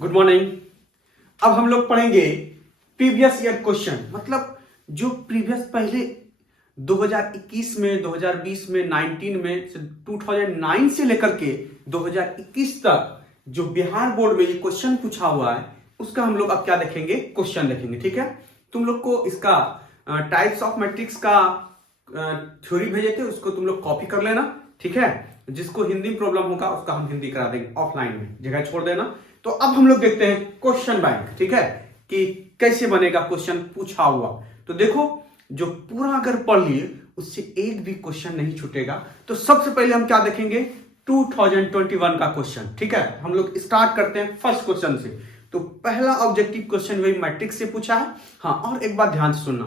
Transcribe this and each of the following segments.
Good morning. अब हम लोग पढ़ेंगे प्रीवियस ईयर क्वेश्चन, मतलब जो प्रीवियस पहले 2021 में, 2020 में, 19 में से 2009 से लेकर के 2021 तक जो बिहार बोर्ड में ये क्वेश्चन पूछा हुआ है उसका हम लोग अब क्या देखेंगे, क्वेश्चन देखेंगे। ठीक है, तुम लोग को इसका टाइप्स ऑफ मैट्रिक्स का थ्योरी भेजे थे, उसको तुम लोग कॉपी कर लेना। ठीक है, जिसको हिंदी प्रॉब्लम होगा उसका हम हिंदी करा देंगे ऑफलाइन में, जगह छोड़ देना। तो अब हम लोग देखते हैं क्वेश्चन बैंक, ठीक है, कि कैसे बनेगा क्वेश्चन पूछा हुआ। तो देखो, जो पूरा अगर पढ़ लिए उससे एक भी क्वेश्चन नहीं छूटेगा। तो सबसे पहले हम क्या देखेंगे, 2021 का क्वेश्चन। ठीक है, हम लोग स्टार्ट करते हैं फर्स्ट क्वेश्चन से। तो पहला ऑब्जेक्टिव क्वेश्चन वही मैट्रिक्स से पूछा है। हाँ, और एक बात ध्यान से सुनना,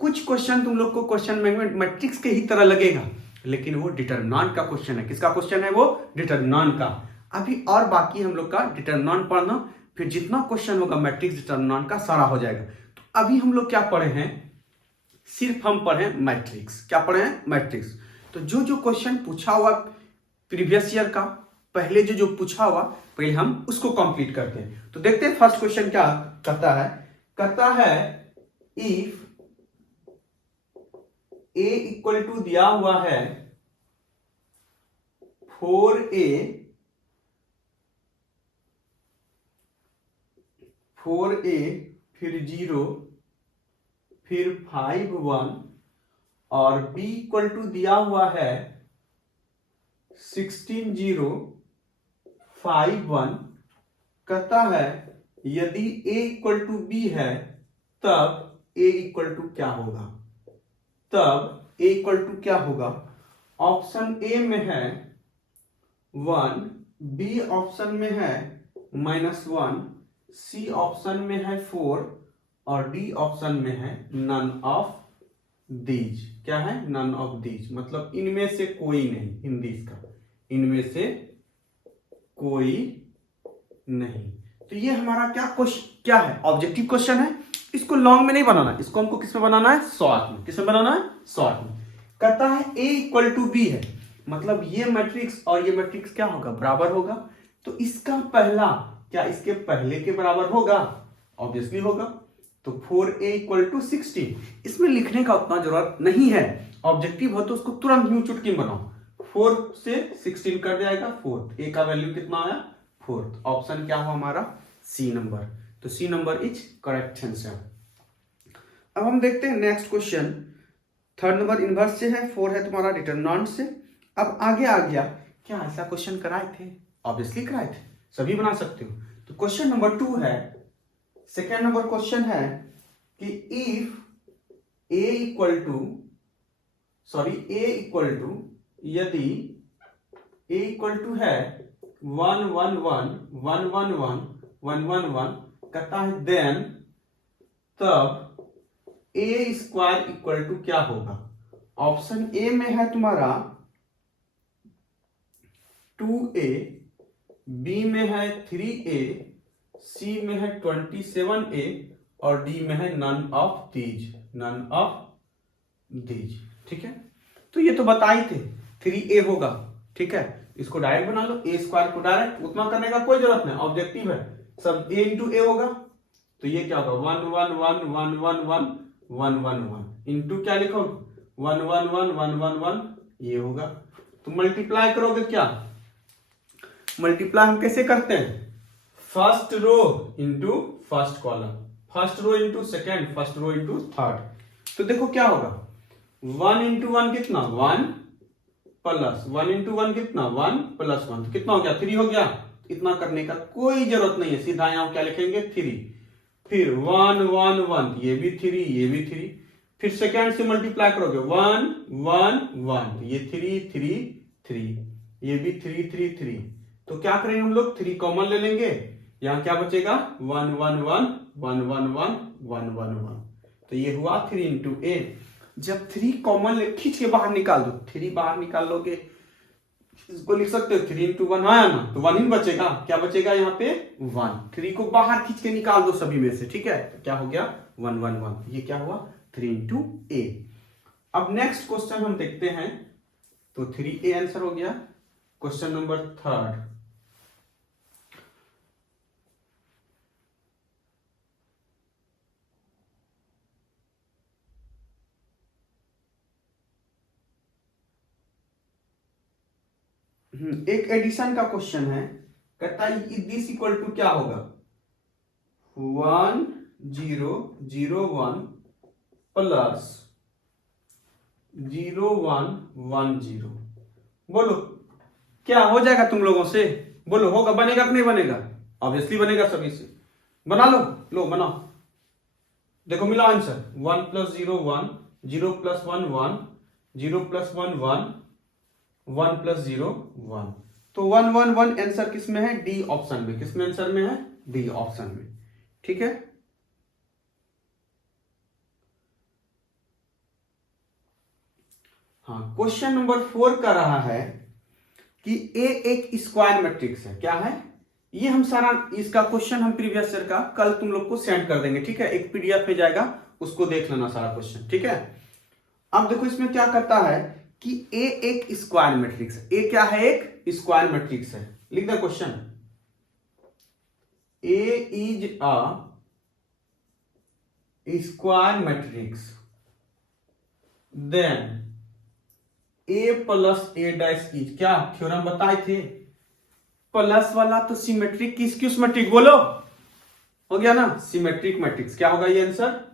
कुछ क्वेश्चन तुम लोग को क्वेश्चन में मैट्रिक्स के ही तरह लगेगा, लेकिन वो डिटरमिनेंट का क्वेश्चन है। किसका क्वेश्चन है? वो डिटरमिनेंट का। अभी और बाकी हम लोग का डिटरमिनेंट पढ़ना, फिर जितना क्वेश्चन होगा मैट्रिक्स डिटरमिनेंट का सारा हो जाएगा। तो अभी हम लोग क्या पढ़े हैं, सिर्फ हम पढ़े मैट्रिक्स। क्या पढ़े हैं? मैट्रिक्स। तो जो जो क्वेश्चन पूछा हुआ प्रीवियस ईयर का, पहले जो जो पूछा हुआ, पहले हम उसको कंप्लीट करते हैं। तो देखते हैं फर्स्ट क्वेश्चन क्या कहता है इफ a इक्वल टू दिया हुआ है 4a फिर 0 फिर 5 1 और b इक्वल टू दिया हुआ है 16 0 5 1। कहता है यदि a इक्वल टू b है तब a इक्वल टू क्या होगा, तब a इक्वल टू क्या होगा। ऑप्शन ए में है 1, बी ऑप्शन में है -1, सी ऑप्शन में है 4 और डी ऑप्शन में है नन ऑफ दीज। क्या है? नन ऑफ दीज, मतलब इनमें से कोई नहीं। हिंदी इसका, इनमें से कोई नहीं। तो ये हमारा क्या है, ऑब्जेक्टिव क्वेश्चन है। इसको लॉन्ग में नहीं बनाना, इसको हमको किस में बनाना है? शॉर्ट में। किस में बनाना है? शॉर्ट में। कहता है a इक्वल टू बी है, मतलब ये मैट्रिक्स और ये मैट्रिक्स क्या होगा? बराबर होगा। तो इसका पहला क्या इसके पहले के बराबर होगा? ऑब्वियसली होगा। तो 4a इक्वल टू 16, इसमें लिखने का उतना जरूरत नहीं है। ऑब्जेक्टिव हो तो उसको तुरंत यूं चुटकी बनाओ। 4 से 16 कर जाएगा 4, a का वैल्यू कितना आया? 4। ऑप्शन क्या हुआ हमारा? C number. तो C number is correct answer. अब हम देखते हैं next question. Third number inverse से है, 4 है तुम्हारा डिटरमिनेंट से। अब आगे आ गया, क्या ऐसा क्वेश्चन कराए थे? ऑब्वियसली कराए थे, सभी बना सकते हो। तो क्वेश्चन नंबर 2 है, सेकेंड नंबर क्वेश्चन है कि इफ ए इक्वल टू यदि ए इक्वल टू है 1 1 1 1 1 1 1 1 1, कहता है देन तब ए स्क्वायर इक्वल टू क्या होगा। ऑप्शन ए में है तुम्हारा 2a, बी में है 3a, सी में है 27a और डी में है नन ऑफ दीज। ठीक है, तो ये तो बताए थे 3a होगा। ठीक है, इसको डायरेक्ट बना लो, a स्क्वायर को डायरेक्ट, उतना करने का कोई जरूरत नहीं, ऑब्जेक्टिव है। सब a इंटू ए होगा, तो ये क्या होगा 1 1 1 1 1 1 1 1 1 इंटू क्या लिखोगे 1 1 1 1 1 1, ये होगा। तो मल्टीप्लाई करोगे, क्या मल्टीप्लाई हम कैसे करते हैं? First row into first column, first row into second, first row into third. तो देखो क्या होगा, 1 इंटू 1 कितना 1 प्लस 1 इंटू 1 कितना 1 प्लस 1, तो कितना हो गया 3 हो गया। इतना करने का कोई जरूरत नहीं है, सीधा यहां क्या लिखेंगे 3, फिर 1 1 1, ये भी 3 ये भी 3, फिर सेकेंड से मल्टीप्लाई करोगे 1 1 1, ये 3 3 3, ये भी 3 3 3। तो क्या करेंगे हम लोग, 3 कॉमन ले लेंगे, यहां क्या बचेगा 1 1 1 1 1 1 1 1 1। तो ये हुआ 3 इंटू ए। जब 3 कॉमन खींच के बाहर निकाल दो, 3 बाहर निकाल लोगे, इसको लिख सकते हो 3 इंटू 1 आया ना, तो 1 ही बचेगा। क्या बचेगा यहाँ पे 1, 3 को बाहर खींच के निकाल दो सभी में से। ठीक है, तो क्या हो गया 1 1 1, ये क्या हुआ 3 इंटू ए। अब नेक्स्ट क्वेश्चन हम देखते हैं, तो 3a आंसर हो गया। क्वेश्चन नंबर थर्ड, एक एडिशन का क्वेश्चन है, कहता है दिस इक्वल टू क्या होगा, 1001 प्लस 0110। बोलो क्या हो जाएगा तुम लोगों से, बोलो होगा, बनेगा कि नहीं बनेगा? ऑब्वियसली बनेगा, सभी से बना लो, लो बनाओ। देखो मिला आंसर, 1 + 0 1, 0 + 1 1, 0 + 1 1, 1 + 0 1। तो 1 1 1 आंसर किस में है? डी ऑप्शन में। किस में आंसर में है? डी ऑप्शन में। ठीक है, हाँ। क्वेश्चन नंबर 4 का रहा है कि ए एक स्क्वायर मैट्रिक्स है। क्या है ये? हम सारा इसका क्वेश्चन हम प्रीवियस ईयर का कल तुम लोग को सेंड कर देंगे। ठीक है, एक पीडीएफ में जाएगा, उसको देख लेना सारा क्वेश्चन। ठीक है, अब देखो इसमें क्या करता है कि ए एक स्क्वायर मैट्रिक्स है। ए क्या है? एक स्क्वायर मैट्रिक्स है। लिख दे question, A is a square matrix then A plus A dash is, क्या थ्योरम बताए थे? प्लस वाला तो सिमेट्रिक, किसकी सिमेट्रिक बोलो, हो गया ना, सिमेट्रिक मैट्रिक्स। क्या होगा ये आंसर?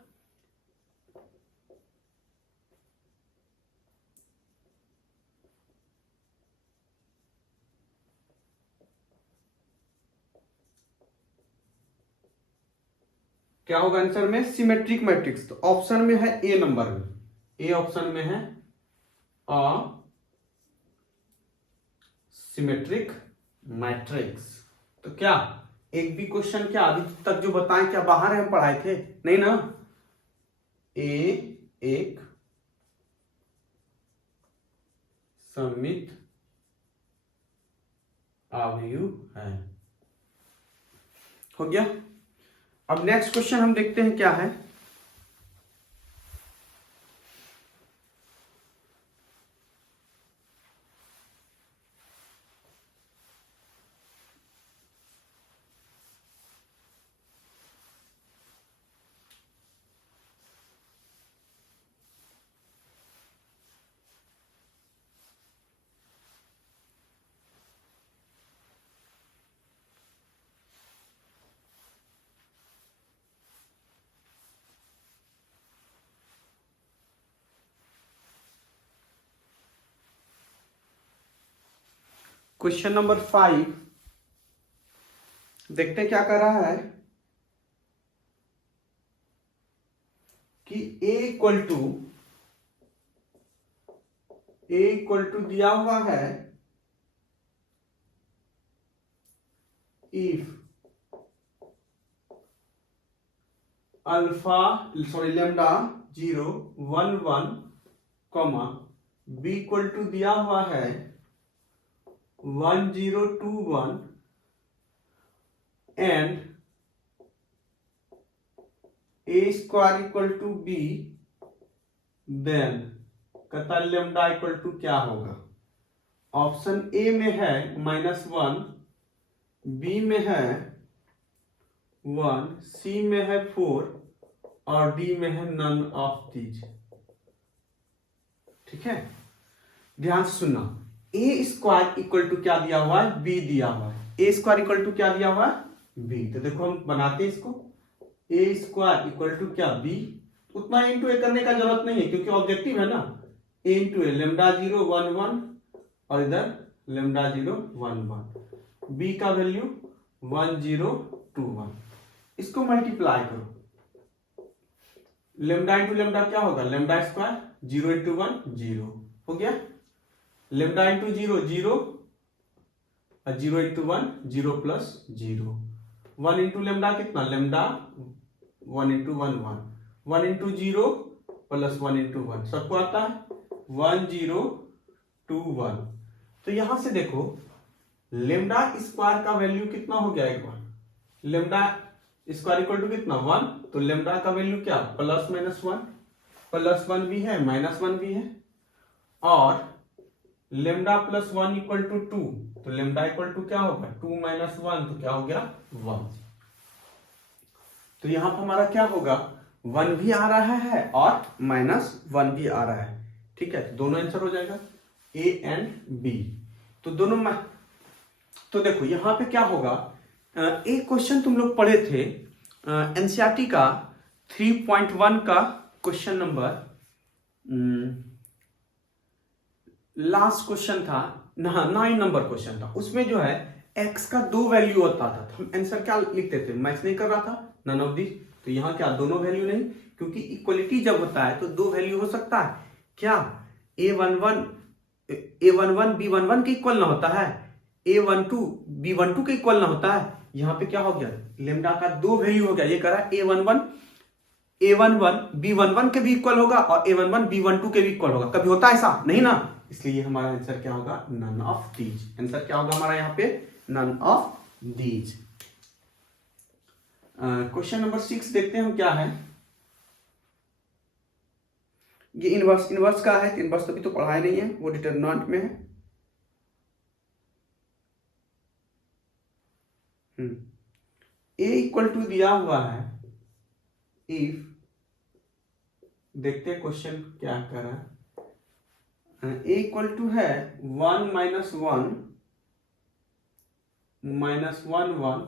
क्या होगा आंसर में? Symmetric matrix. तो ऑप्शन में है ए नंबर में, ए ऑप्शन में है अ सिमेट्रिक मैट्रिक्स। तो क्या एक भी क्वेश्चन क्या अभी तक जो बताएं क्या बाहर हम पढ़ाए थे? नहीं ना। ए एक सममित आव्यूह है। हो गया। अब नेक्स्ट क्वेश्चन हम देखते हैं क्या है। क्वेश्चन नंबर 5 देखते हैं क्या कर रहा है कि ए इक्वल टू दिया हुआ है if lambda 0 1 1 comma B equal to दिया हुआ है 1 0 2 1 and A square equal to B, then कहता लेमडा इक्वल टू क्या होगा? ऑप्शन ए में है -1, बी में है 1, सी में है 4 और डी में है नन ऑफ दीज। ठीक है, ध्यान से सुनना। ए स्क्वायर इक्वल टू क्या दिया हुआ है? बी दिया हुआ है। ए स्क्वायर इक्वल टू क्या दिया हुआ है? बी। तो देखो हम बनाते हैं इसको, ए स्क्वायर इक्वल टू क्या? बी। उतना इंटू ए करने का जरूरत नहीं है क्योंकि ऑब्जेक्टिव है ना। ए इंटू ए, लेमडा 0 1 1 और इधर लेमडा 0 1 1, बी का वैल्यू 1 0 2 1। इसको मल्टीप्लाई करो, लेमडा इंटू लेमडा क्या होगा? लेमडा स्क्वायर, 0 इंटू 1 0 हो गया। लेमडा इंटू 0 0 और 0 इंटू 1 0 प्लस 0। 1 इंटू लेमडा कितना? Lambda 1 into 1 1, 1 into 0 plus 1 into 1, सबको आता है 1 0 2 1। तो यहां से देखो लेमडा स्क्वायर का वैल्यू कितना हो गया? एक बार लेमडा स्क्वायर इक्वल टू कितना? 1। तो लेमडा का वैल्यू क्या? +-1, +1 भी है -1 भी है। और लेमडा +1 इक्वल टू 2, तो लेमडा इक्वल टू क्या होगा? 2 - 1, तो क्या हो गया? 1। तो यहां पर हमारा क्या होगा? 1 भी आ रहा है और -1 भी आ रहा है। ठीक है, तो दोनों आंसर हो जाएगा ए एंड बी। तो दोनों में तो देखो यहां पे क्या होगा, एक क्वेश्चन तुम लोग पढ़े थे एनसीईआरटी का 3.1 का क्वेश्चन नंबर, लास्ट क्वेश्चन था ना, 9 नंबर क्वेश्चन था। उसमें जो है x का 2 वैल्यू होता था, तो हम आंसर क्या लिखते थे, मैच नहीं कर रहा था, नन ऑफ दिस। तो यहाँ क्या दोनों वैल्यू नहीं, क्योंकि इक्वलिटी जब होता है तो 2 वैल्यू हो सकता है क्या, a11 b11 के इक्वल ना होता है, a12 b12 के इक्वल ना होता है। यहाँ पे क्या हो गया, लेमडा का 2 वैल्यू हो गया, ये कह रहा है a11 b11 के भी इक्वल होगा और a11 b12 के भी इक्वल होगा। कभी होता है ऐसा नहीं ना, इसलिए हमारा आंसर क्या होगा, नन ऑफ दीज। आंसर क्या होगा हमारा यहाँ पे, none of these. Question number 6 देखते हैं हम क्या है। ये इनवर्स का है, इनवर्स अभी तो पढ़ाया नहीं है, वो डिटरमिनेंट में है। ए इक्वल टू दिया हुआ है, इफ, देखते हैं क्वेश्चन क्या कर रहा है। ए इक्वल टू है 1 - 1 1,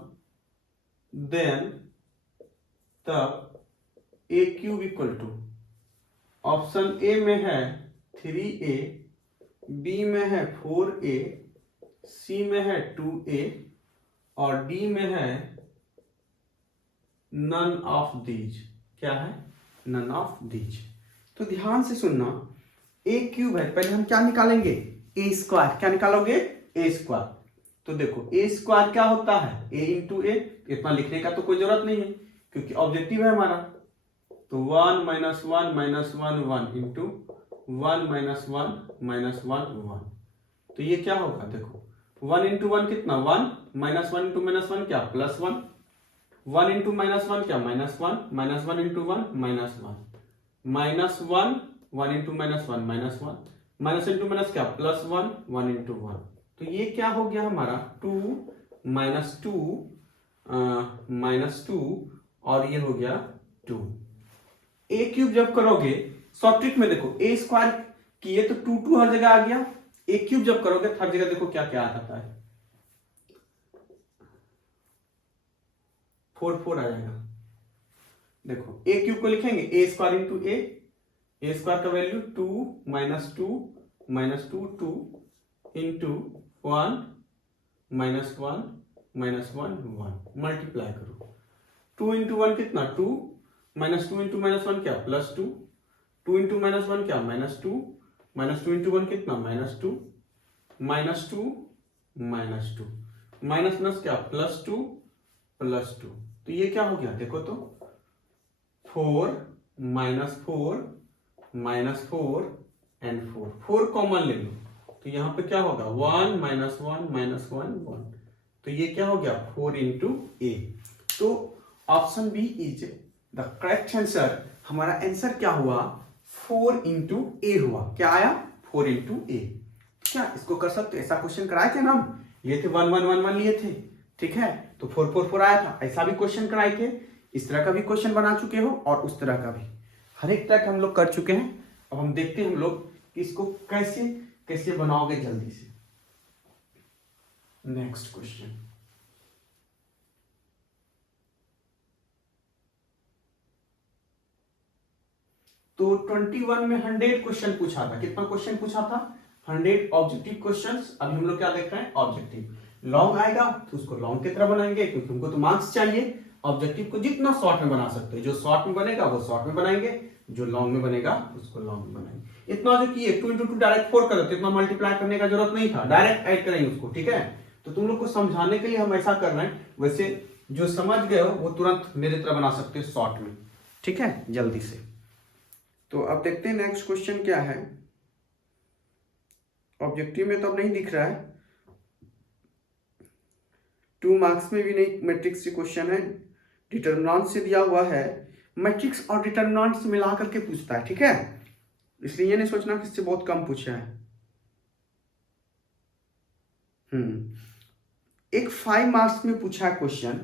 देन तब A cube equal to, option A में है 3a, बी में है 4a, सी में है 2a और डी में है नन ऑफ दीज। क्या है, नन ऑफ दीज। तो ध्यान से सुनना, ए क्यूब है, पहले हम क्या निकालेंगे, ए स्क्वायर। क्या निकालोगे, ए स्क्वायर। तो देखो ए स्क्वायर क्या होता है, ए इंटू ए, इतना लिखने का तो कोई जरूरत नहीं है क्योंकि ऑब्जेक्टिव है हमारा। तो 1 - 1 - 1 1 इंटू 1 - 1 - 1 1। तो ये क्या होगा, देखो 1 इंटू 1 कितना 1, -1 इंटू -1 क्या +1, 1 इंटू -1 क्या -1, -1 into 1 -1, -1 1 into -1 -1, minus into minus क्या +1 1 इंटू 1। तो ये क्या हो गया हमारा 2 -2 और ये हो गया 2। ए क्यूब जब करोगे शॉर्ट ट्रिक में देखो, ए स्क्वायर किए तो 2 2 हर जगह आ गया, ए क्यूब जब करोगे हर जगह देखो क्या क्या आ जाता है, 4 4 आ जाएगा। देखो ए क्यूब को लिखेंगे ए स्क्वायर इंटू ए स्क्वायर का वैल्यू 2 -2 2 इंटू 1 -1 -1 1, मल्टीप्लाई करो। 2 इंटू 1 कितना 2, -2 इंटू -1 क्या +2, 2 इंटू -1 क्या -2, -2 इंटू 1 कितना -2, -2 -2, माइनस प्लस क्या +2 +2। तो ये क्या हो गया देखो तो 4 -4 एंड 4 कॉमन ले लो, तो यहां पे क्या होगा 1 -1 -1 1। तो ये क्या हो गया 4 इंटू ए। तो option B is the correct answer. हमारा आंसर क्या हुआ 4 इंटू ए हुआ। क्या आया 4 इंटू ए। क्या इसको कर सकते, ऐसा क्वेश्चन कराए थे ना हम, लिए थे 1 1 1 1 लिए थे, ठीक है, तो 4 4 4 आया था। ऐसा भी क्वेश्चन कराए थे, इस तरह का भी क्वेश्चन बना चुके हो और उस तरह का भी, हर एक तरह का हम लोग कर चुके हैं। अब हम देखते हैं हम लोग कि इसको कैसे कैसे बनाओगे जल्दी से। नेक्स्ट क्वेश्चन, तो 21 में 100 क्वेश्चन पूछा था। कितना क्वेश्चन पूछा था 100 ऑब्जेक्टिव क्वेश्चंस। अभी हम लोग क्या देख रहे हैं ऑब्जेक्टिव। लॉन्ग आएगा तो उसको लॉन्ग की तरह बनाएंगे क्योंकि हमको तो मार्क्स चाहिए। ऑब्जेक्टिव को जितना शॉर्ट में बना सकते हैं, जो शॉर्ट में बनेगा वो शॉर्ट में बनाएंगे, जो लॉन्ग में बनेगा उसको लॉन्ग में बनाएंगे। इतना जो किए 2 इंटू 2 डायरेक्ट 4 कर देते, इतना मल्टीप्लाई करने का जरूरत नहीं था, डायरेक्ट ऐड करेंगे उसको, ठीक है। तो तुम लोग को समझाने के लिए हम ऐसा कर रहे हैं, वैसे जो समझ गए हो वो तुरंत मेरे तरह बना सकते हो शॉर्ट में, ठीक है, जल्दी से। तो अब देखते हैं नेक्स्ट क्वेश्चन क्या है। ऑब्जेक्टिव में तो अब नहीं दिख रहा है, 2 मार्क्स में भी नहीं, मैट्रिक्स से क्वेश्चन है, डिटरमिनेंट से दिया हुआ है। मैट्रिक्स और डिटरमिनेंट से मिला करके पूछता है, ठीक है, इसलिए ये नहीं सोचना कि इससे बहुत कम पूछा है। एक 5 मार्क्स में पूछा है क्वेश्चन।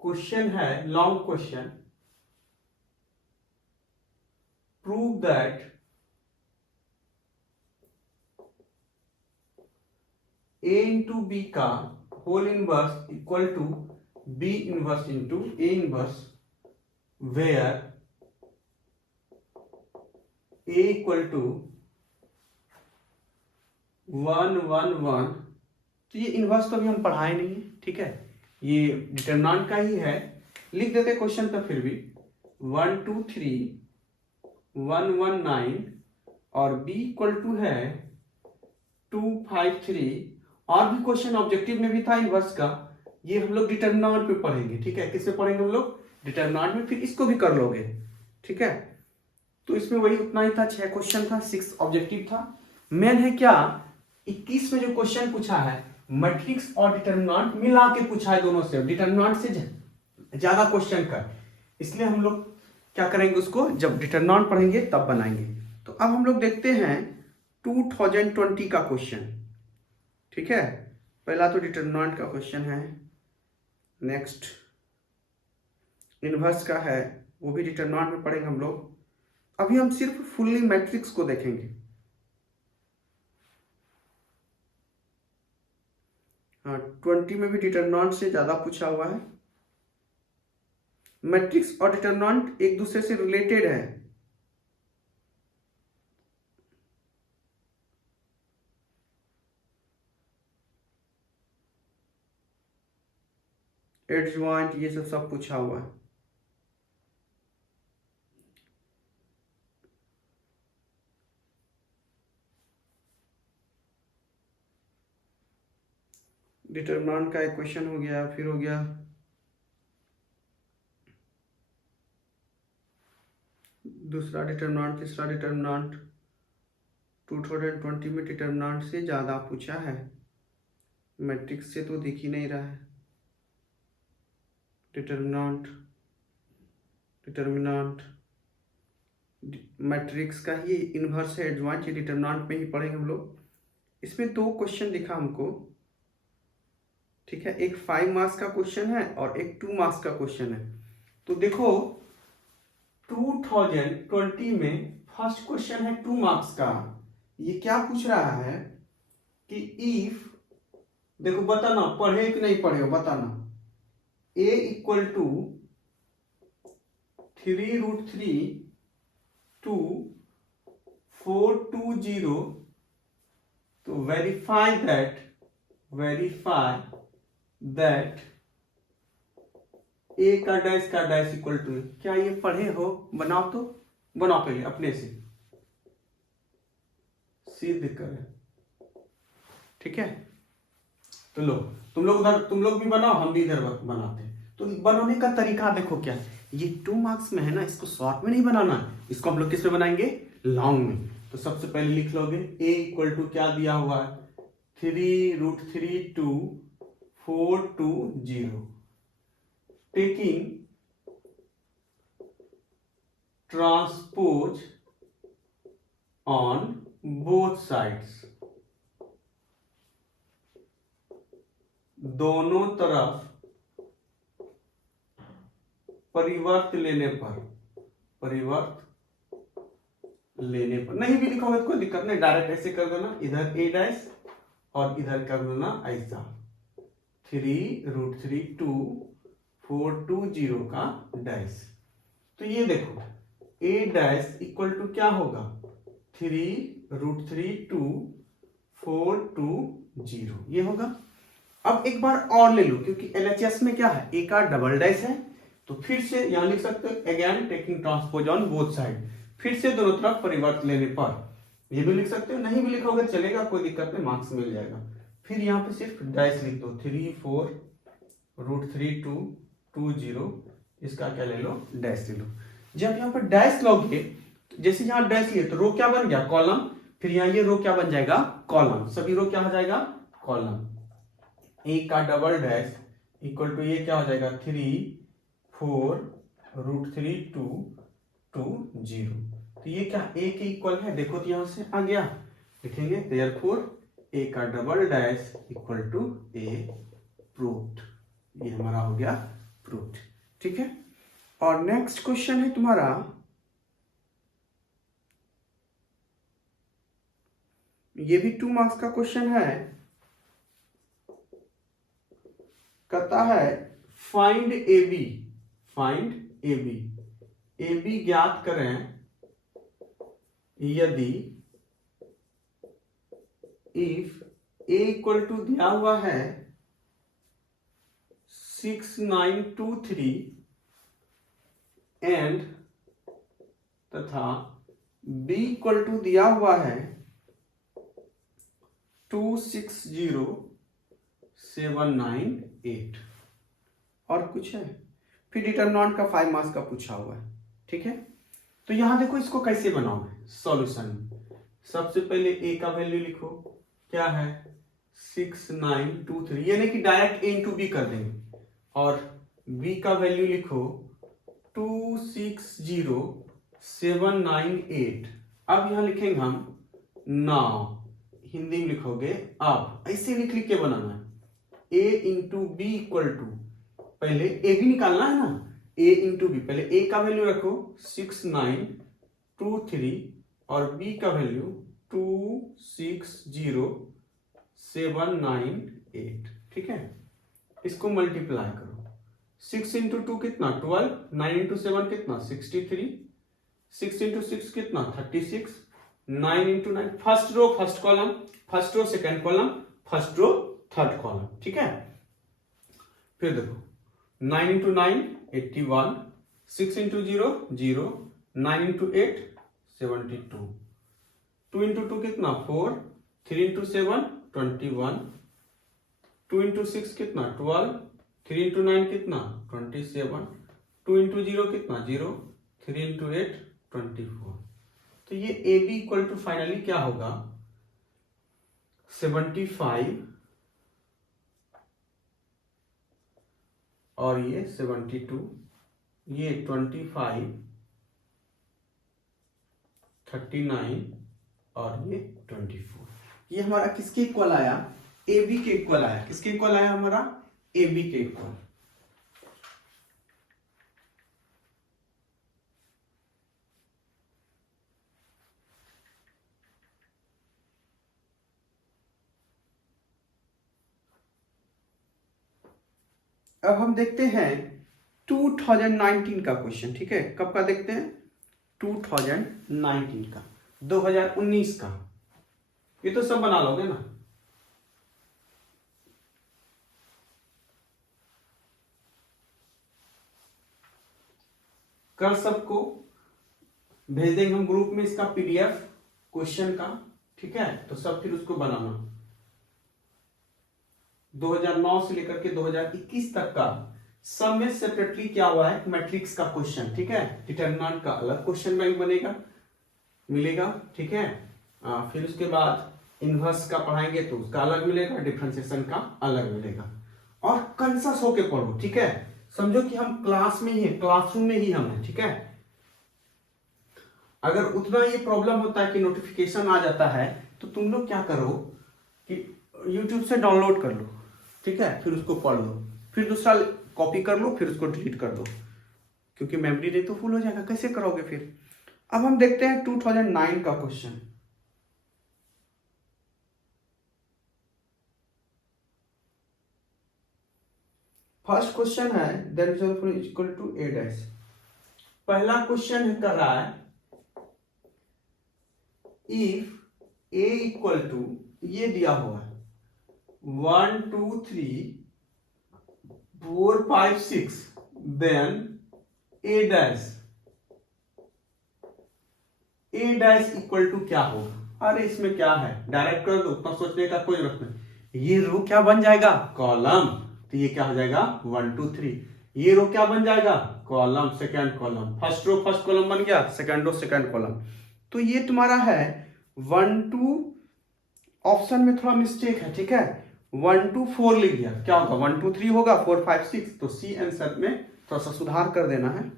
क्वेश्चन है long question, prove that A into B का whole inverse equal to B inverse into A inverse, where A equal to 1 1 1। तो ये इनवर्स तो अभी हम पढ़ाए नहीं है, ठीक है, ये डिटरमिनेंट का ही है, लिख देते क्वेश्चन तो फिर भी 1 2 3 1 1 9 और b इक्वल टू है 2 5 3। और भी क्वेश्चन ऑब्जेक्टिव में भी था इनवर्स का, ये हम लोग डिटरमिनेंट पे पढ़ेंगे, ठीक है, किससे पढ़ेंगे हम लोग, डिटरमिनेंट में, फिर इसको भी कर लोगे, ठीक है। तो इसमें वही उतना ही था, 6 क्वेश्चन था, 6 ऑब्जेक्टिव था। मेन है क्या, 21 में जो क्वेश्चन पूछा है मैट्रिक्स और डिटरमिनेंट मिला के पूछा है, दोनों से, डिटरमिनेंट से ज्यादा क्वेश्चन का, इसलिए हम लोग क्या करेंगे, उसको जब डिटरमिनेंट पढ़ेंगे तब बनाएंगे। तो अब हम लोग देखते हैं 2020 का क्वेश्चन, ठीक है। पहला तो डिटरमिनेंट का क्वेश्चन है, नेक्स्ट इनवर्स का है, वो भी डिटरमिनेंट में पढ़ेंगे हम लोग। अभी हम सिर्फ फुल्ली मैट्रिक्स को देखेंगे। हाँ, 20 में भी डिटरमिनेंट से ज्यादा पूछा हुआ है। मैट्रिक्स और डिटरमिनेंट एक दूसरे से रिलेटेड है। एडजॉइंट ये सब पूछा हुआ है। डिटरमिनेंट का एक क्वेश्चन हो गया, फिर हो गया दूसरा डिटरमिनेंट, तीसरा डिटरमिनेंट। 2020 में डिटरमिनेंट से ज्यादा पूछा है, मैट्रिक्स से तो दिख ही नहीं रहा है। डिटरमिनेंट डिटरमिनेंट मैट्रिक्स का ही इनवर्स है, एडजॉइंट, ये डिटरमिनेंट में ही पढ़ेंगे हम लोग। इसमें 2 क्वेश्चन दिखा हमको, ठीक है, एक 5 मार्क्स का क्वेश्चन है और एक 2 मार्क्स का क्वेश्चन है। तो देखो 2020 में फर्स्ट क्वेश्चन है 2 मार्क्स का, ये क्या पूछ रहा है कि इफ, देखो बताना पढ़े कि नहीं पढ़े हो, बताना, a इक्वल टू 3√3 to 420, तो वेरीफाई दैट a का डैश इक्वल टू, क्या ये पढ़े हो, बनाओ तो, बनाओ पहले अपने से सिद्ध करें, ठीक है। तो लो तुम लोग उधर, तुम लोग भी बनाओ, हम भी इधर बनाते हैं। तो बनाने का तरीका देखो क्या, ये 2 मार्क्स में है ना, इसको शॉर्ट में नहीं बनाना, इसको हम लोग किस में बनाएंगे, लॉन्ग में। तो सबसे पहले लिख लोगे a इक्वल टू क्या दिया हुआ है, 3√3 to 420, taking transpose on both sides, दोनों तरफ परिवर्त लेने पर, नहीं भी लिखा होगा तो कोई दिक्कत नहीं, डायरेक्ट ऐसे कर देना, इधर a डैश और इधर कर देना ऐसा, 3√3 to 420 का डैश। तो ये देखो a डैश इक्वल टू क्या होगा, 3√3 to 420, ये होगा। अब एक बार और ले लो, क्योंकि LHS में क्या है, a का डबल डैश है, तो फिर से यहां लिख सकते हो again taking transpose on both side, फिर से दोनों तरफ परिवर्त लेने पर, ये भी लिख सकते हो, नहीं भी लिखोगे चलेगा, कोई दिक्कत नहीं, मार्क्स मिल जाएगा। फिर यहाँ पे सिर्फ डैश लिख दो, 3/4√3 to 20, इसका क्या ले लो, डैश ले लो। जब यहाँ पर डैश लोगे, जैसे यहाँ डैश लिए तो रो क्या बन गया, कॉलम, फिर यहाँ ये रो क्या बन जाएगा, कॉलम, सभी रो क्या हो जाएगा, कॉलम। a का डबल डैश इक्वल टू ये क्या हो जाएगा, 3/4√3 to 20, तो ये क्या a के इक्वल है, देखो तो यहां से आ गया, लिखेंगे देयरफॉर a का double dash equal to a proved, ये हमारा हो गया प्रूव्ड, ठीक है। और नेक्स्ट क्वेश्चन है तुम्हारा, ये भी 2 मार्क्स का क्वेश्चन है, कहता है find A B, find A B, A B ज्ञात करें यदि इफ ए इक्वल टू दिया हुआ है 6923 एंड तथा बी इक्वल टू दिया हुआ है 260798 और कुछ है, फिर डिटरमिनेंट का 5 मार्क्स का पूछा हुआ है। ठीक है, तो यहां देखो इसको कैसे बनाओगे सॉल्यूशन में। सबसे पहले ए का वैल्यू लिखो, क्या है 6923, यानी कि डायरेक्ट ए इंटू बी कर देंगे, और बी का वैल्यू लिखो 260798। अब यहां लिखेंगे हम नाउ, हिंदी में लिखोगे अब, ऐसे लिख लिख के बनाना है। ए इंटू बी इक्वल टू, पहले ए भी निकालना है ना, ए इंटू बी, पहले ए का वैल्यू रखो 6923 और बी का वैल्यू 260798। ठीक है, इसको मल्टीप्लाई करो, 6 इंटू 2 कितना 12, 9 इंटू 7 कितना 63, 6 इंटू 6 कितना 36, 9 into 9, first row first column, first row second column, first row third column. ठीक है, फिर देखो 9 इंटू 9 81, 6 इंटू 0 0, 9 इंटू 8 72, 2 इंटू 2 कितना 4, 3 इंटू 7 21, 2 इंटू 6 कितना 12, 3 इंटू 9 कितना 27, 2 इंटू 0 कितना 0, 3 इंटू 8 24। तो ये A B equal to finally क्या होगा 75 और ये 72, ये 25 39 और ये 24। ये हमारा किसके इक्वल आया, ए बी के इक्वल आया। किसके इक्वल आया हमारा, ए बी के इक्वल। अब हम देखते हैं 2019 का क्वेश्चन। ठीक है, कब का देखते हैं 2019 का, 2019 का। ये तो सब बना लोगे ना, कर सबको भेज देंगे हम ग्रुप में इसका पीडीएफ क्वेश्चन का। ठीक है, तो सब फिर उसको बनाना। 2009 से लेकर के 2021 तक का सब में सेपरेटली क्या हुआ है, मैट्रिक्स का क्वेश्चन। ठीक है, डिटरमिनेंट का अलग क्वेश्चन बैंक बनेगा, मिलेगा। ठीक है, फिर उसके बाद इनवर्स का पढ़ाएंगे तो उसका अलग मिलेगा, डिफरेंशिएशन का अलग मिलेगा। और कंसस होके पढ़ो। ठीक है, समझो कि हम क्लास में ही है, क्लासरूम में ही हम है। ठीक है, अगर उतना ये प्रॉब्लम होता है कि नोटिफिकेशन आ जाता है, तो तुम लोग क्या करो कि YouTube से डाउनलोड कर लो। ठीक है, फिर उसको पढ़ लो, फिर दूसरा कॉपी कर लो, फिर उसको डिलीट कर दो, क्योंकि मेमोरी नहीं तो फुल हो जाएगा। कैसे करोगे फिर। अब हम देखते हैं 2009 का क्वेश्चन। फर्स्ट क्वेश्चन है there is equal to a dash. पहला क्वेश्चन कर रहा है इफ a इक्वल टू, ये दिया हुआ है 1 2 3 4 5 6, then a dash equal to क्या होगा। अरे इसमें क्या है, डायरेक्ट कर दो, उतना सोचने का कोई जरूरत नहीं। ये रो क्या बन जाएगा, कॉलम। तो ये क्या हो जाएगा 1 2 3। ये रो क्या बन जाएगा, column, second column. First row first column बन गया, सेकंड रो सेकंड कॉलम। तो ये तुम्हारा है 1 2, ऑप्शन में थोड़ा मिस्टेक है। ठीक है, 1 2 4 लिख दिया, क्या होगा 1 2 3 होगा, 4 5 6। तो सी आंसर में थोड़ा सा सुधार कर देना है।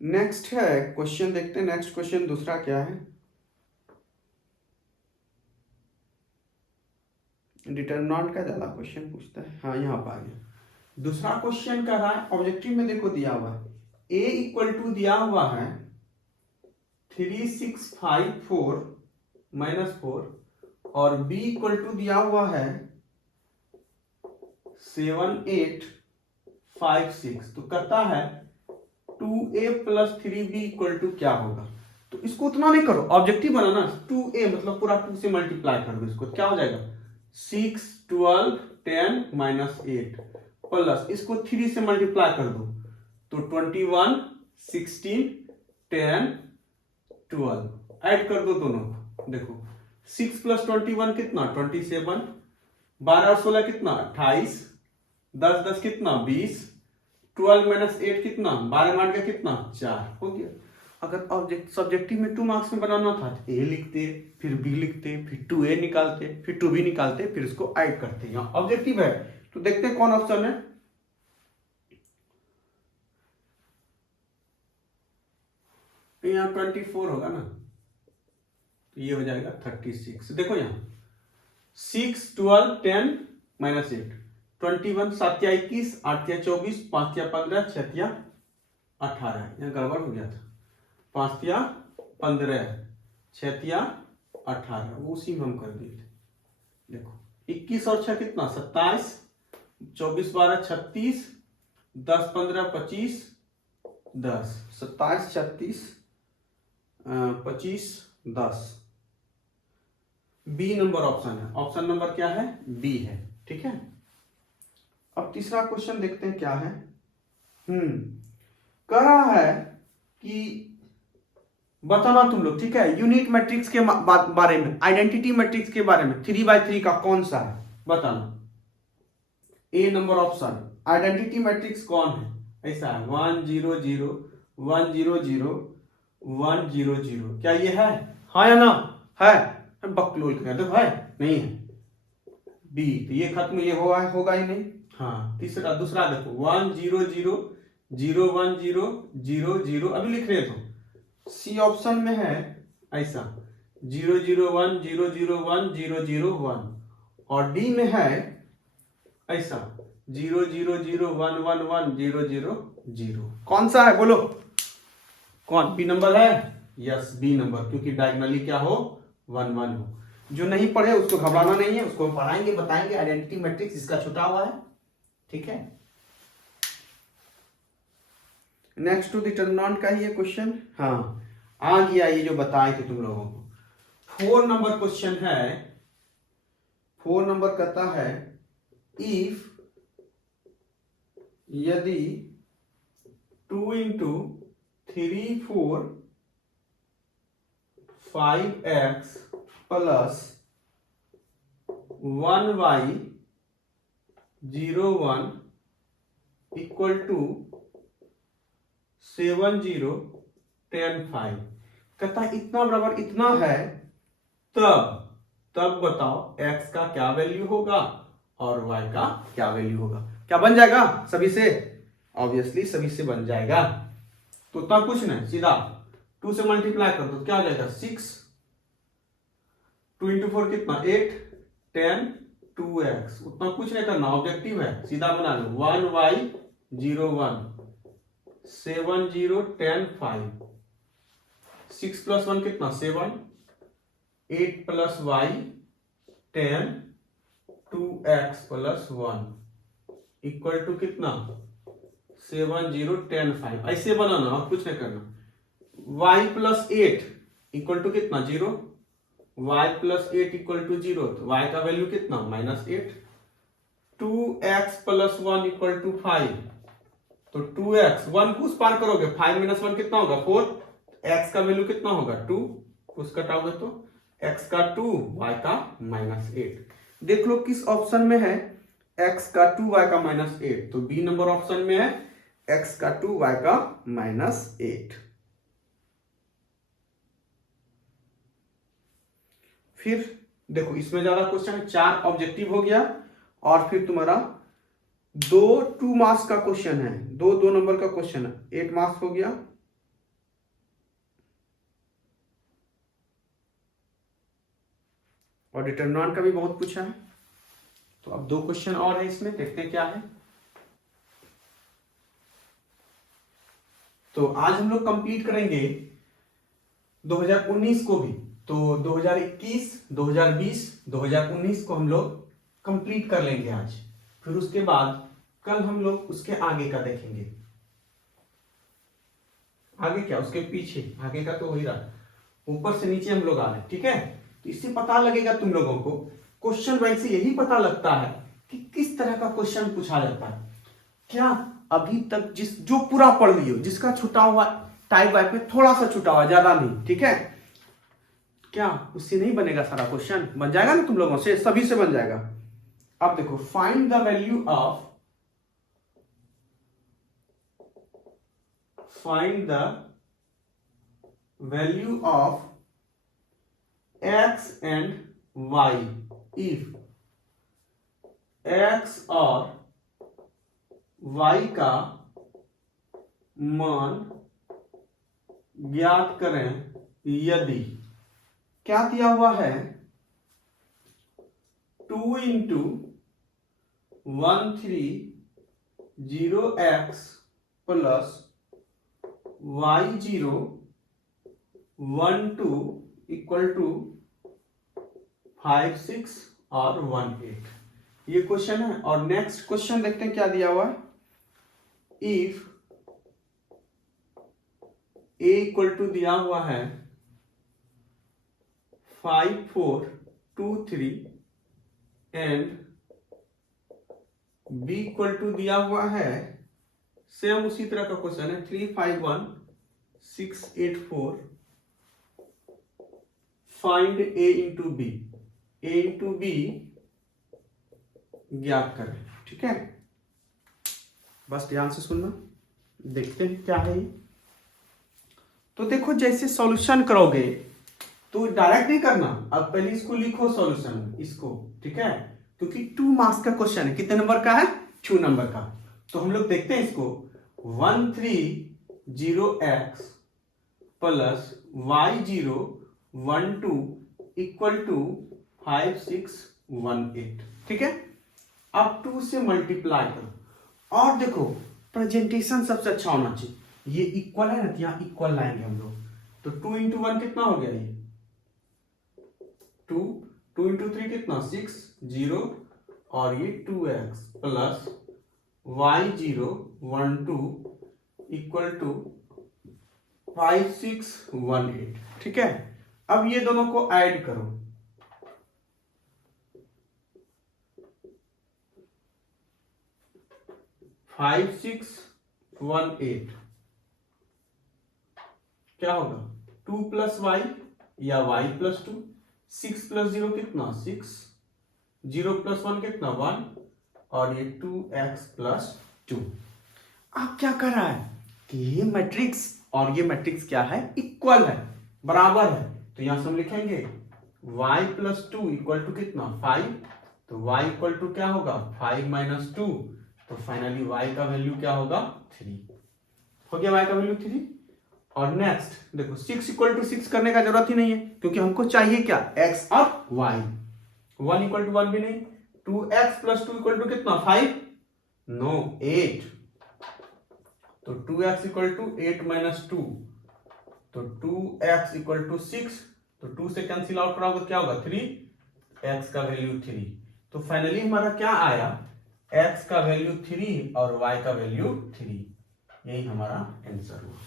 नेक्स्ट है क्वेश्चन, देखते हैं नेक्स्ट क्वेश्चन दूसरा क्या है। डिटरमिनेंट का ज्यादा क्वेश्चन पूछता है। हाँ, यहाँ पर आ गया। दूसरा क्वेश्चन कर रहा है ऑब्जेक्टिव में, देखो दिया हुआ है a इक्वल टू दिया हुआ है 3654 -4 और b इक्वल टू दिया हुआ है 7856। तो कहता है 2a plus 3b equal to क्या होगा। तो इसको उतना नहीं करो, ऑब्जेक्टिव बनाना। 2a मतलब पूरा 2 से मल्टीप्लाई कर दो इसको, क्या हो जाएगा 6 12 10 माइनस 8 प्लस इसको 3 से मल्टीप्लाई कर दो तो 21 16 10 12 ऐड कर दो दोनों। देखो 6 प्लस 21 कितना 27, 12 और 16 कितना 28, 10 10 कितना 20, 12 माइनस 8 कितना 12 मार गया कितना 4 हो गया। अगर सब्जेक्टिव में 2 मार्क्स में बनाना था तो ए लिखते, फिर बी लिखते, फिर 2a निकालते, फिर 2b निकालते, फिर इसको ऐड करते। यहाँ ऑब्जेक्टिव है तो देखते हैं कौन ऑप्शन है। यहाँ 24 होगा ना, तो ये हो जाएगा 36। देखो यहाँ 6 12 10 माइनस 8 21 7 या 21 8 या 24 5 या 15 6 या 18। यहाँ गड़बड़ हो गया था, 5 या 15 6 या 18, वो उसी में हम कर दिए थे। देखो 21 और 6 कितना 27, 24 12 36, 10 15 25 10, 27 36 25 10। बी नंबर ऑप्शन है, ऑप्शन नंबर क्या है बी है। ठीक है, अब तीसरा क्वेश्चन देखते हैं क्या है। कह रहा है कि बताना तुम लोग, ठीक है, यूनिट मैट्रिक्स के बारे में, आइडेंटिटी मैट्रिक्स के बारे में 3x3 का कौन सा है बताना। ए नंबर ऑप्शन आइडेंटिटी मैट्रिक्स कौन है, ऐसा है 1 0 0 1 0 0 1 0 0। क्या ये है, हाँ या ना है, बकलोल कर दो है नहीं है। बी तो ये खत्म, ये होगा ही नहीं। हाँ तीसरा दूसरा देखो 1 0 0 0 1 0 0 0, अभी लिख रहे तो सी ऑप्शन में है ऐसा 0 0 1 0 0 1 0 0 1, और डी में है ऐसा 0 0 0 1 1 1 0 0 0। कौन सा है बोलो, कौन बी नंबर है, यस बी नंबर, क्योंकि डायगोनली क्या हो 1 1 हो। जो नहीं पढ़े उसको घबराना नहीं है, उसको पढ़ाएंगे बताएंगे आइडेंटिटी मैट्रिक्स इसका छुटा हुआ है। ठीक है, नेक्स्ट टू डिटरमिनेंट का ही है क्वेश्चन। हाँ आ गया ये जो बताए थे तुम लोगों को। 4 नंबर क्वेश्चन है, 4 नंबर कहता है इफ यदि 2 into 3 4 5x plus 1y 0 1 equal to 7 0 10 5। कहता इतना बराबर इतना है, तब बताओ x का क्या वैल्यू होगा और y का क्या वैल्यू होगा। क्या बन जाएगा सभी से, ऑब्वियसली सभी से बन जाएगा। तो उतना कुछ नहीं, सीधा 2 से मल्टीप्लाई कर दो क्या हो जाएगा 6, 2 into 4 कितना 8 10 2x, उतना कुछ नहीं करना, ऑब्जेक्टिव है सीधा बना लो 1y 0 1 7 0 10 5, 6 plus 1 कितना 7, 8 plus y 10 2x plus 1 equal to कितना 7 0 10 5। ऐसे बनाना और कुछ नहीं करना। y plus 8 इक्वल टू कितना 0, y plus 8 इक्वल टू 0, तो y का वैल्यू कितना -8। 2x plus 1 इक्वल टू 5, तो 2x 1 को उस पार करोगे 5 - 1 कितना होगा 4, x का वैल्यू कितना होगा 2, उस कटाओगे तो x का 2 y का -8। देख लो किस ऑप्शन में है x का 2 y का -8, तो बी नंबर ऑप्शन में है x का 2 y का -8। फिर देखो इसमें ज्यादा क्वेश्चन है, 4 ऑब्जेक्टिव हो गया, और फिर तुम्हारा 2 मार्क्स का क्वेश्चन है, 2 नंबर का क्वेश्चन है, 8 मार्क्स हो गया। और डिटरमिनेंट का भी बहुत पूछा है, तो अब 2 क्वेश्चन और है इसमें, देखते हैं क्या है। तो आज हम लोग कंप्लीट करेंगे 2019 को भी, तो 2021 2020 2019 को हम लोग कंप्लीट कर लेंगे आज। फिर उसके बाद कल हम लोग उसके आगे का देखेंगे। आगे क्या, उसके पीछे, आगे का तो हो ही रहा, ऊपर से नीचे हम लोग आ रहे, ठीक है। तो इससे पता लगेगा तुम लोगों को, क्वेश्चन बैंक से यही पता लगता है कि किस तरह का क्वेश्चन पूछा जाता है। क्या अभी तक जो पूरा पढ़ लियो, जिसका छुटा हुआ टाइप वाइप में थोड़ा सा छुटा हुआ, ज्यादा नहीं, ठीक है, क्या उससे नहीं बनेगा सारा क्वेश्चन? बन जाएगा ना तुम लोगों से, सभी से बन जाएगा। अब देखो, find the value of, find the value of x and y if x और y का मान ज्ञात करें यदि, क्या दिया हुआ है, 2 into 130x plus y0 12 equal to 5 6 और 1 8। ये क्वेश्चन है। और नेक्स्ट क्वेश्चन देखते हैं क्या दिया हुआ है। इफ a इक्वल टू दिया हुआ है 5 4 2 3 एंड b इक्वल टू दिया हुआ है, सेम उसी तरह का क्वेश्चन है, 3 5 1 6 8 4, find a into B, a into B ज्ञात करें, ठीक है। बस ध्यान से सुनना, देखते हैं क्या है ये। तो देखो, जैसे सॉल्यूशन करोगे तो डायरेक्ट नहीं करना, अब पहले इसको लिखो सॉल्यूशन, इसको, ठीक है, क्योंकि 2 मार्क्स का क्वेश्चन है। कितने नंबर का है? 2 नंबर का। तो हम लोग देखते हैं इसको, 130x plus y0 12 equal to 5 6 1 8, ठीक है। अब 2 से मल्टीप्लाई करो, और देखो प्रेजेंटेशन सबसे अच्छा होना चाहिए। ये इक्वल है ना, यहाँ इक्वल लाएंगे हम लोग, तो 2 इंटू 1 कितना हो गया, ये 2, 2 इंटू 3 कितना 6 0, और ये 2x plus y0 12 equal to 5 6 1 8, ठीक है। अब ये दोनों को ऐड करो, 5 6 1 8 क्या होगा, 2 प्लस वाई या y प्लस 2, 6 प्लस 0 कितना 6, 0 प्लस 1 कितना 1, और ये 2x प्लस 2। अब क्या कर रहा है कि ये मैट्रिक्स और ये मैट्रिक्स क्या है, इक्वल है, बराबर है। तो यहां से हम लिखेंगे y प्लस 2 इक्वल टू कितना 5, तो y इक्वल टू क्या होगा 5 माइनस 2, तो फाइनली y का वैल्यू क्या होगा 3 हो गया, y का वैल्यू 3। और नेक्स्ट देखो, 6 इक्वल टू 6 करने का जरूरत ही नहीं है, क्योंकि हमको चाहिए क्या, x और y। 1 इक्वल टू 1 भी नहीं, 2x प्लस 2 इक्वल टू कितना 5, नो 8, तो 2x इक्वल टू 8 माइनस 2, तो 2x इक्वल टू 6, तो 2 से कैंसिल आउट कराओगे क्या होगा 3, x का वैल्यू 3। तो फाइनली हमारा क्या आया, x का वैल्यू 3 और y का वैल्यू 3, यही हमारा आंसर हुआ।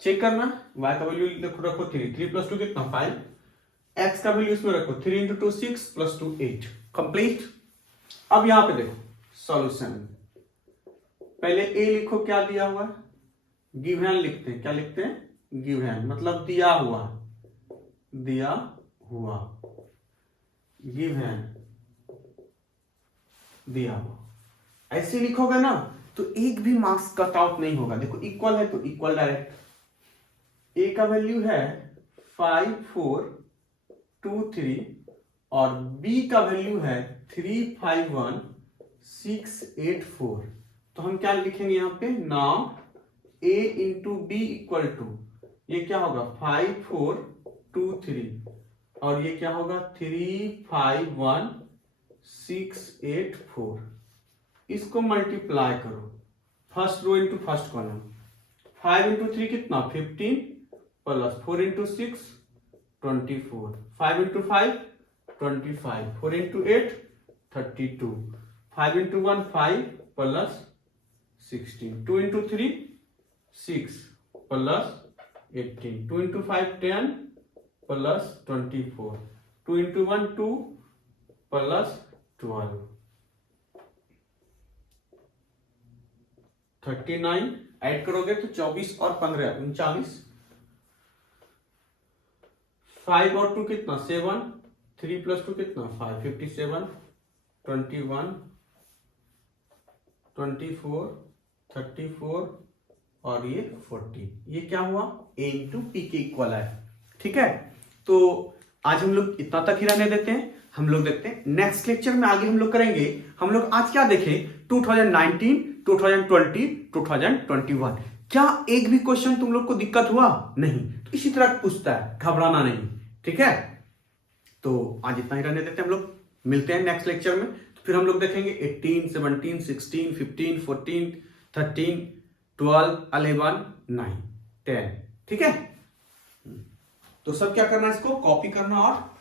चेक करना, y का वैल्यू रखो 3, 3 प्लस 2 कितना 5, x का वैल्यू इसमें रखो 3 इंटू 2 6 प्लस 2 8, कंप्लीट। अब यहां पे देखो सॉल्यूशन, पहले a लिखो, क्या दिया हुआ, गिवन लिखते हैं, क्या लिखते हैं, गिवन मतलब दिया हुआ, दिया हुआ, गिवन दिया हुआ। ऐसे लिखोगे ना तो एक भी मार्क्स कट आउट नहीं होगा। देखो इक्वल है तो इक्वल डायरेक्ट, a का वैल्यू है 5 4 2 3 और b का वैल्यू है 3 5 1 6 8 4। तो हम क्या लिखेंगे यहाँ पे, now a into B equal to, ये क्या होगा 5 4 2 3 और ये क्या होगा 3 5 1 6 8 4। इसको मल्टीप्लाई करो, first row into first column, 5 into 3 कितना 15 plus 4 into 6 24, 5 into 5 25, 4 into 8 32, 5 into 1 5 plus 16, 2 into 3 6 plus 18, 2 into 5 10 plus 24, 2 into 1 2 plus 12, 39 add करोगे तो 24 और 15 39, 5 और 2 कितना 7, 3 प्लस 2 कितना 5, 57, 21, 24, 34 और ये 40, ये क्या हुआ a इंटू पी के इक्वल है। ठीक है, तो आज हम लोग इतना तक ही रहने देते हैं। हम लोग देखते हैं नेक्स्ट लेक्चर में आगे हम लोग करेंगे। हम लोग आज क्या देखें 2019, 2020, 2021। क्या एक भी क्वेश्चन तुम लोग को दिक्कत हुआ? नहीं, तो इसी तरह पूछता है, घबराना नहीं। ठीक है, तो आज इतना ही रहने देते हैं। हम लोग मिलते हैं नेक्स्ट लेक्चर में। तो फिर हम लोग देखेंगे 18, 17, 16, 15, 14, 13, 12, 11, 9, 10। ठीक है, तो सब क्या करना है, इसको कॉपी करना और